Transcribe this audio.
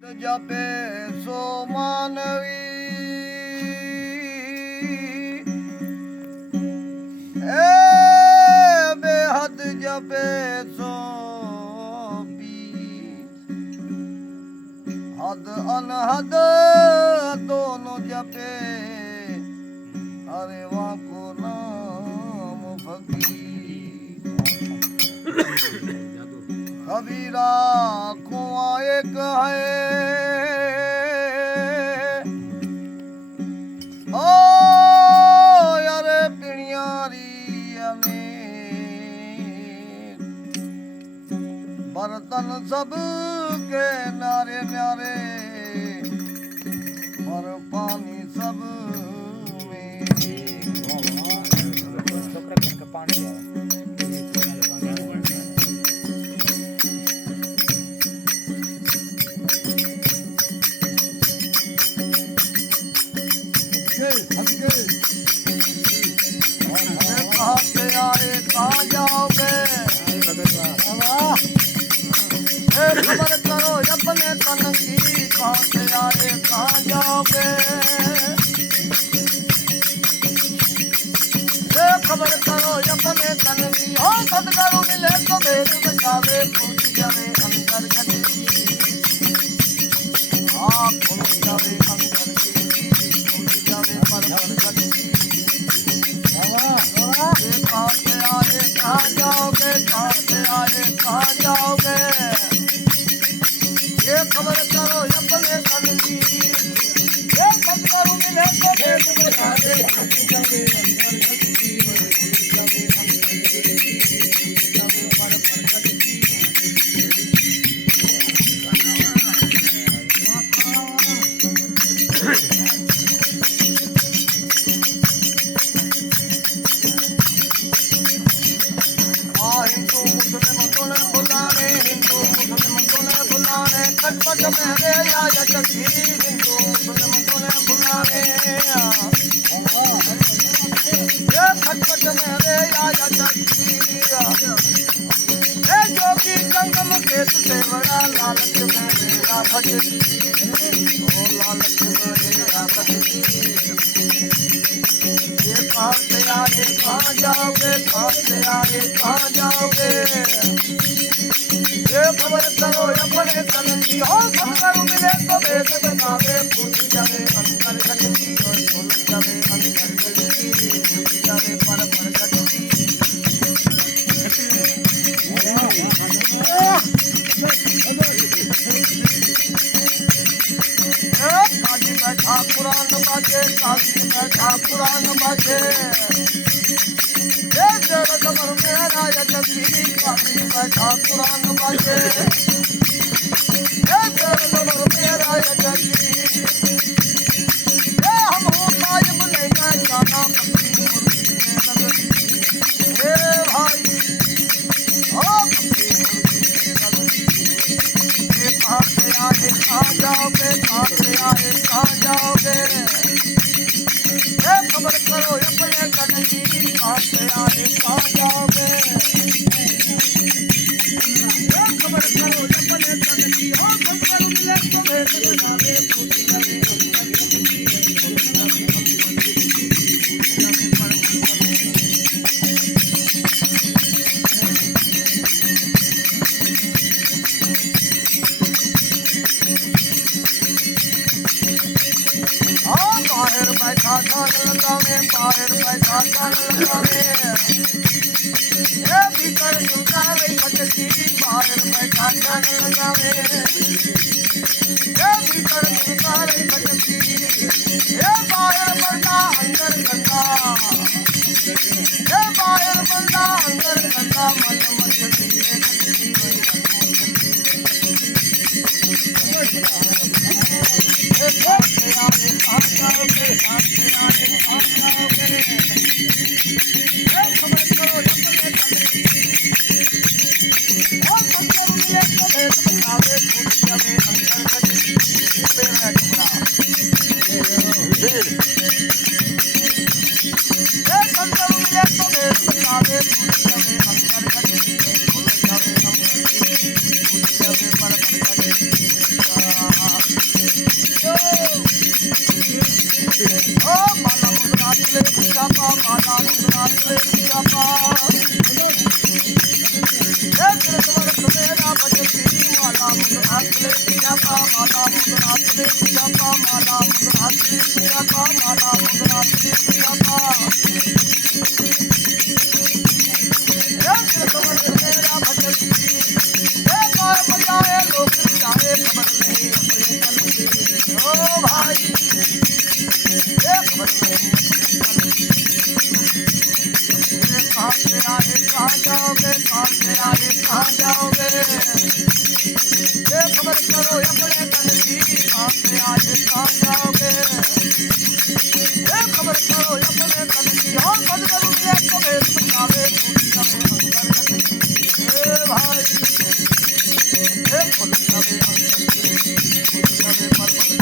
जपे सो मानवी ए बेहद जपे सो पी हद अनहद दोनों जपे अरे वाको नाम फकीर कबीरा कुआं एक है ओ यार पिणियारी बर्तन सब के नारे न्यारे और पानी सब कहाँ से आए कहाँ जाओगे खबर करो अपने तन की कहाँ से आए कहाँ जाओगे खबर करो अपने तन की हो सदगुरु मिले तो भेद बचावे पूछ जावे अंतर घटी हाँ पूछ जावे अंतर घटी पूछ जावे पर घटी कहाँ से आए कहाँ जाओगे कहाँ से आए कहाँ जाओगे ये खबर करो अपने तन की ये सदगुरु मिले तो भेद बचावे पूछ जावे अंतर घटी खटपट मेरे आया जगी हिंदू मुसलमानों ने बुलावे ये खटपट मेरे आया जगी ये जोगी संगम खेत से बड़ा लालच मेरा भजती ओ लालच मेरा भजती ये कहाँ से आए कहाँ जाओगे कहाँ से आए कहाँ जाओगे ये खबर करो अपने तन की हो सदगुरु मिले तो भेद बतावे पूछ जावे अंतर घटी और भूल जावे अंतर घटी भूल जावे पर घटी काजी बैठा कुरान बाजे काजी बैठा कुरान बाजे ये तेरा कमर मेरा या जगी काजी बैठा कुरान बाजे ये तेरा कमर मेरा या जगी ये हम हो कायम नहीं मैं जाना पक्की मुर्गी में लगती हे भाई ओ पक्की मुर्गी में लगती ये कहाँ से आए कहाँ जाओगे कहाँ से आए कहाँ जाओगे ये खबर करो अपने तन की कहाँ से आए कहाँ जाओगे ये खबर करो अपने तन की हो सदगुरु मिले तो भेद बतावे पूछ जावे बाहर बैठा गान लगावे बाहर बैठा गान लगावे ये भीतर जुगावे भटकी बाहर बैठा गान लगावे ये भीतर जुगावे भटकी ये बाहर बंदा अंदर गंदा ये बाहर बंदा अंदर गंदा मन मस्ती में कहाँ जाओगे कहाँ से आए कहाँ जाओगे खबर करो अपने तन की और सदगुरु मिले तो भेद बतावे पूछ जावे अंतर घटी बेड़ा टुकड़ा ये सदगुरु मिले तो भेद बतावे पूछ जावे अंतर घटी भूल जावे अंतर घटी पूछ जावे पर घटी ਮਾਲਾ ਮੁਦਰਾਤ ਲੈ ਪੁਸ਼ਾਪਾ ਮਾਲਾ ਮੁਦਰਾਤ ਲੈ ਪੁਸ਼ਾਪਾ ਇਹ ਕਿਰਤਵਰ ਸਵੇਰਾ ਬਜਤੀ ਮਾਲਾ ਮੁਦਰਾਤ ਲੈ ਪੁਸ਼ਾਪਾ ਮਾਲਾ ਮੁਦਰਾਤ ਲੈ ਪੁਸ਼ਾਪਾ ਮਾਲਾ ਮੁਦਰਾਤ ਲੈ ਪੁਸ਼ਾਪਾ ਮਾਲਾ ਮੁਦਰਾਤ ਲੈ ਪੁਸ਼ਾਪਾ ਇਹ ਕਿਰਤਵਰ ਸਵੇਰਾ ਬਜਤੀ ਇਹ ਕਾਇ ਬਜਾਏ ਲੋਕ ਚਾਹੇ ਖਬਰ ਨਹੀਂ ਆਪਣੇ ਤਨ ਦੀ ਓ ਭਾਈ खबर नहीं कहाँ से आए कहाँ जाओगे कहाँ से आए कहाँ जाओगे ये खबर करो अपने तन की कहाँ से आए कहाँ जाओगे ये खबर करो अपने तन की और बद करूँ ये कबे बचावे पूरी जावे अंतर ए भाई ये खुल जावे अंतर पूरी जावे पर